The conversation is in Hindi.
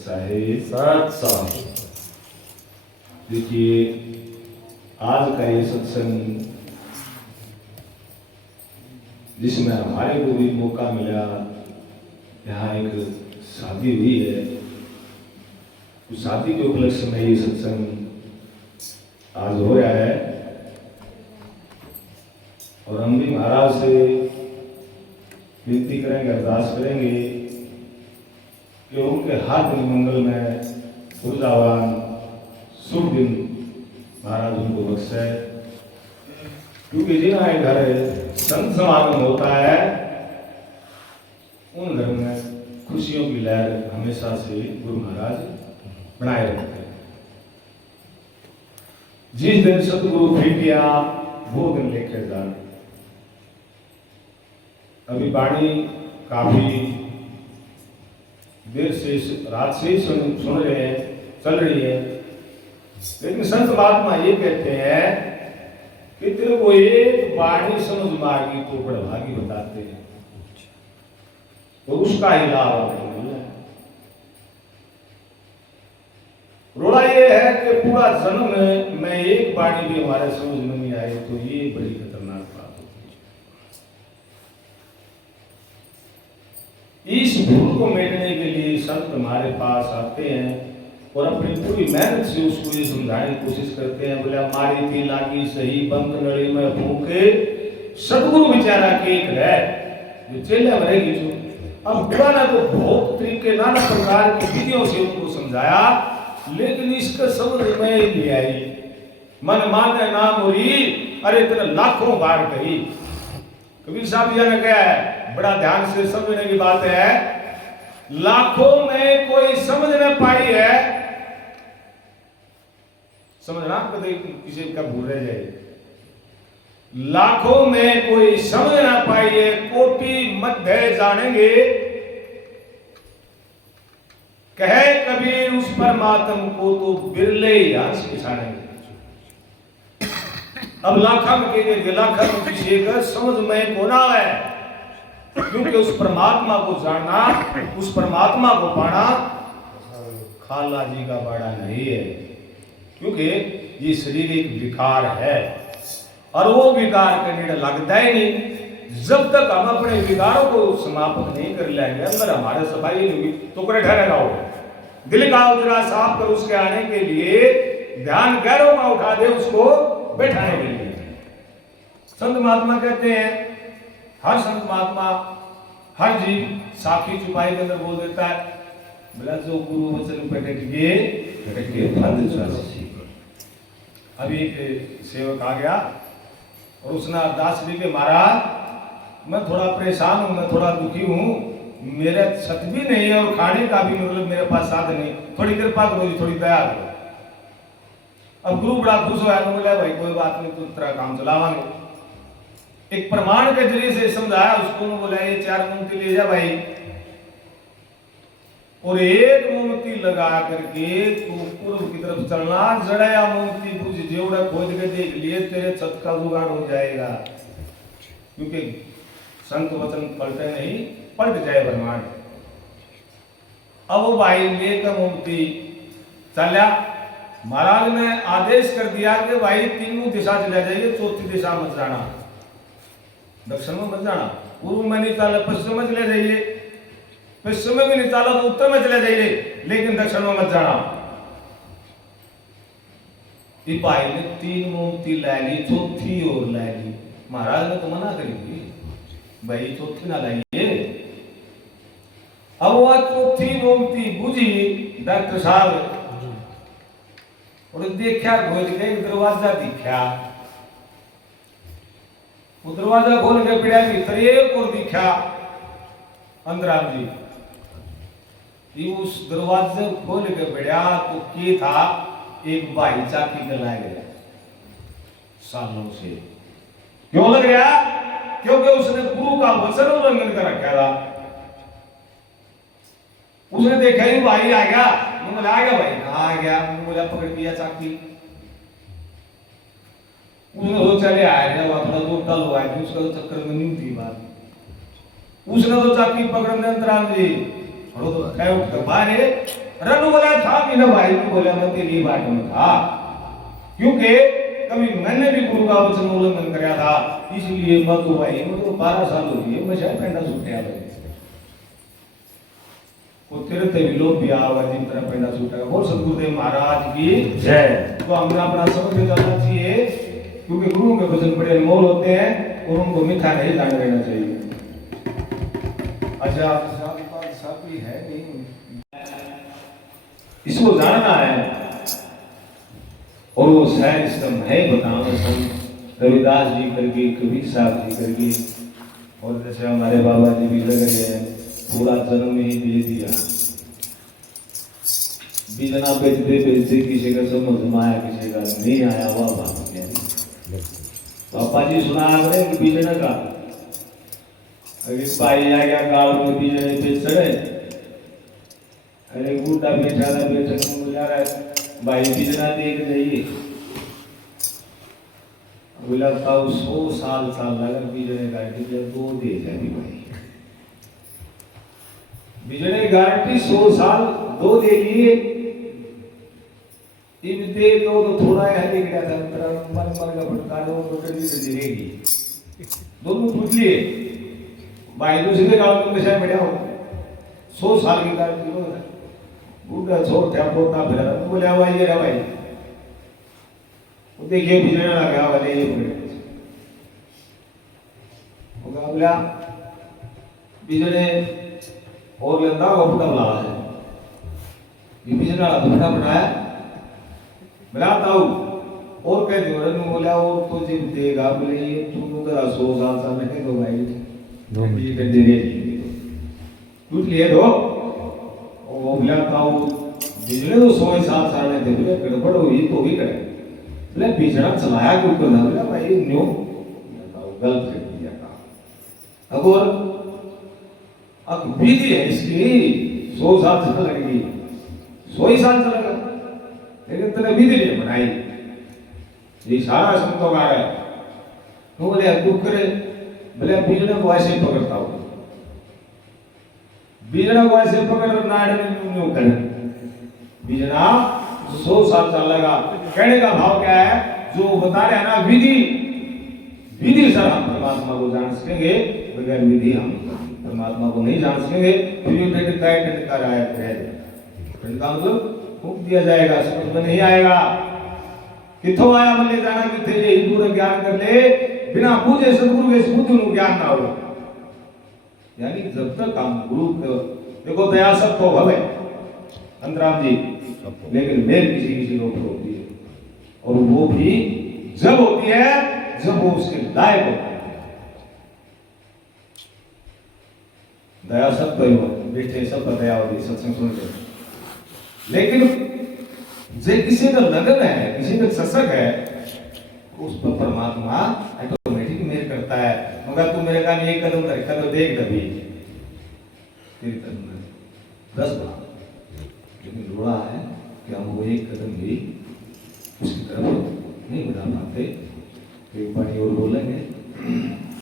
साहिब सत्संग। देखिए आज का ये सत्संग जिसमें हमारे को भी मौका मिला, यहाँ एक शादी हुई है, उस शादी के उपलक्ष्य में ये सत्संग आज हो रहा है। और हम भी महाराज से विनती करेंगे, अरदास करेंगे कि उनके हाथ मंगल में ऊर्जावान शुभ दिन महाराज उनको बख्शे, क्योंकि जिनके घर संत समागम होता है उन घर में खुशियों की लहर हमेशा से गुरु महाराज बनाए रखते हैं। जिस दिन सतगुरु फिर गया वो दिन लेकर जाना। अभी वाणी काफी देर से रात से ही सुन रहे हैं, चल रही है, लेकिन संत महात्मा ये कहते हैं कि तेरे को एक वाणी समझ में आ गई तो बड़ा भागी बताते हैं, तो उसका ही लाभ मिल है। रोड़ा ये है कि पूरा जन्म में एक वाणी भी हमारे समझ में नहीं आई तो ये बड़ी खतरनाक बात होती है। इस भूल को मिटने के लिए संत हमारे पास आते हैं और अपनी पूरी मेहनत से उसको ये समझाने की कोशिश करते हैं। बोले मारी थी लागी सही बंक नली में फूके, सदगुरु बेचारा के एक है जो चेले में रहेगी। जो अब पुराना तो बहुत तरीके नाना प्रकार की विधियों से उनको समझाया, लेकिन इसका समझ में नहीं आई। मन माने नाम होरी, अरे तेरे लाखों बार कही। कबीर साहब जी ने कहा है, बड़ा ध्यान से समझने की बात है, लाखों में कोई समझ न पाई है, समझना कभी किसी का भूल रह जाए। लाखों में कोई समझ ना पाई है, कोटि मध्य जानेंगे, कहे कबीर उस परमात्म को तो बिरले ही हंस पिछाड़ेंगे। अब लाखा में के लाखा में किसी का समझ में कोना है, क्योंकि उस परमात्मा को जानना, उस परमात्मा को पाना खाला जी का बड़ा नहीं है, क्योंकि ये शरीर एक विकार है और वो विकार करने लगता ही नहीं। जब तक हम अपने विकारों को समाप्त नहीं कर लेंगे, अंदर हमारे सफाई नहीं हुई तो करे ठहरेगा वो। दिल का उजरा साफ कर उसके आने के लिए ध्यान गैरों का उठा दे उसको बैठाने के लिए। संत महात्मा कहते हैं, हर संत महात्मा हर जीव साखी चुपाई के अंदर बोल देता है, बोला जो गुरु वचन पे डट के फल विश्वास। अभी एक सेवक आ गया और उसने अरदास ली कि महाराज मैं थोड़ा परेशान हूँ, मैं थोड़ा दुखी हूँ, मेरे छत भी नहीं है और खाने का भी मतलब मेरे पास साधन नहीं, थोड़ी कृपा करो जी, थोड़ी दया करो। अब गुरु बड़ा खुश हुआ, बोला भाई कोई बात नहीं, तो तेरा काम चलावांगे। एक प्रमाण के जरिए से समझाया उसको, बोला ये 4 मोमबत्ती ले जा भाई, और एक मोमबत्ती लगा करके तू पूर्व की तरफ चलना, जड़ाया मोमबत्ती बुझ जेवड़ा खोज के देख लिए तेरे छत का जुगाड़ हो जाएगा। क्योंकि संत वचन पलटे नहीं, पलट जाए ब्रह्मांड। अब वो भाई लेकर मोमबत्ती चला, महाराज ने आदेश कर दिया कि भाई तीनों दिशा चले जाइए, चौथी दिशा मत जाना, दक्षिण में मत जाना, पूर्व में नहीं चला पश्चिम में चले जाइए, पश्चिम में भी नहीं चला तो उत्तर में चले जाइए, लेकिन दक्षिण में मत जाना। भाई ने 3 मोमबत्ती लाई ली, चौथी और लाई ली। महाराज ने तो मना करी थी भाई चौथी ना लाइए। अब वह चौथी मोमबत्ती बुझी डॉक्टर साहब, और देखा खोल के दरवाजा दिखा, वो दरवाजा खोल के पिड़ा भीतर एक और दिखा अंदर आप जी। ये उस दरवाजे खोल के बढ़िया तो के था, एक भाई चाकी का लाया गया सालों से। क्यों लग गया? क्योंकि उसने गुरु का वचन उल्लंघन कर रखा था। उसने देखा ही भाई आ गया, बोला आ गया भाई, कहाँ आ गया? बोला पकड़ दिया चाकी। उसने सोचा ले आया वहां थोड़ा दूर टल हुआ है, उसका तो चक्कर में नहीं थी बात। उसने तो चाकी पकड़ने अंतराल जी और वो तो कहे उठ बारे रनु बोला था कि ना भाई को बोला मैं तेरी बात में था, क्योंकि कभी मैंने भी गुरु का वचन उल्लंघन कराया था, इसलिए मत तो भाई मुझे तो 12 साल हो गए मैं शायद पेंडा छूटे आ गए वो तेरे ते भी लोग भी आवा जिन तरह पेंडा छूटेगा। बोल सतगुरुदेव महाराज की जय। तो हमने अपना समझ के चलना चाहिए, क्योंकि गुरुओं के वचन बड़े अनमोल होते हैं और उनको मीठा नहीं जान लेना चाहिए। अच्छा साथी है नहीं, इसको जानना है और वो शायद स्तंभ है बताओ संत रविदास जी करके, कबीर साहब जी करके, और जैसे हमारे बाबा जी भी लग रहे हैं पूरा जन्म ही दे दिया। बीजना बेचते किसी का समझ में आया किसी का नहीं आया, वह बात है। पापा जी सुना रहे कि बीजना का अरे भाई आ गया गाँव में बीजने पे चढ़े, अरे बूढ़ा बेटा था बेटा को बोला रहा भाई बीजना देख जाइए, बोला था 100 साल लगा बीजने गारंटी जब 2 दे जाएगी भाई, बीजने गारंटी 100 साल 2 देगी। इन दे दो तो थोड़ा है देख रहा था तेरा मन का भटका दो तो जल्दी देगी, दोनों पूछ लिए भाई दूसरे गांव में कैसे बैठा हो 100 साल की गारंटी हो बूढ़ा छोटा पोता फिर बोले भाई ये भाई वो देखिए बिजली लगा वाले ये बोला बिजली और लेता वो पता ला है ये बिजली वाला पता बनाया बनाता हूँ और कह दियो रनु बोला और तो जब देगा बोले ये तू तेरा 100 साल नहीं तो भाई 2 मिनट कर दे टूट लिए दो वो बोला था बिजली तो 100 साल नहीं थे बोले गड़बड़ हुई तो भी करे बोले बिजड़ा चलाया क्यों करना बोला भाई न्यू गलत कर दिया था अब और अब विधि है इसकी 100 साल चल लगेगी 100 साल चलेगा, लेकिन तूने विधि नहीं बनाई, ये सारा संतों का है। तो बोले अब दुख करे बोले बिजड़ा को ऐसे पकड़ता हूँ, बिजड़ा को ऐसे पकड़ नाड़ में न्यू करे बिजड़ा 100 साल चलेगा। कहने का भाव क्या है जो बता रहे हैं ना विधि सर हम परमात्मा को जान सकेंगे, बगैर विधि हम परमात्मा को नहीं जान सकेंगे। टटका मतलब फूक दिया जाएगा, समझ में नहीं आएगा किथों आया मन ले जाना किथे ये पूरा ज्ञान कर ले बिना पूजे सदगुरु के बुद्धि को ज्ञान ना हो, यानी जब तक हम गुरु देखो दया सबको भवे अंतराम जी, लेकिन मेल किसी के ऊपर होती है और वो भी जब होती है जब वो उसके लायक होता है। दया सब तो बैठे सब दया होती सत्संग सुनते, लेकिन जे किसी का लगन है किसी का सत्संग है उस पर परमात्मा ऑटोमेटिक मेल करता है। मगर तू मेरे कान एक कदम कर कदम देख दबी तेरी कदम 10 बार, लेकिन रोड़ा है कि हम वो एक कदम भी उसकी तरफ नहीं बढ़ा पाते। एक बार और बोलेंगे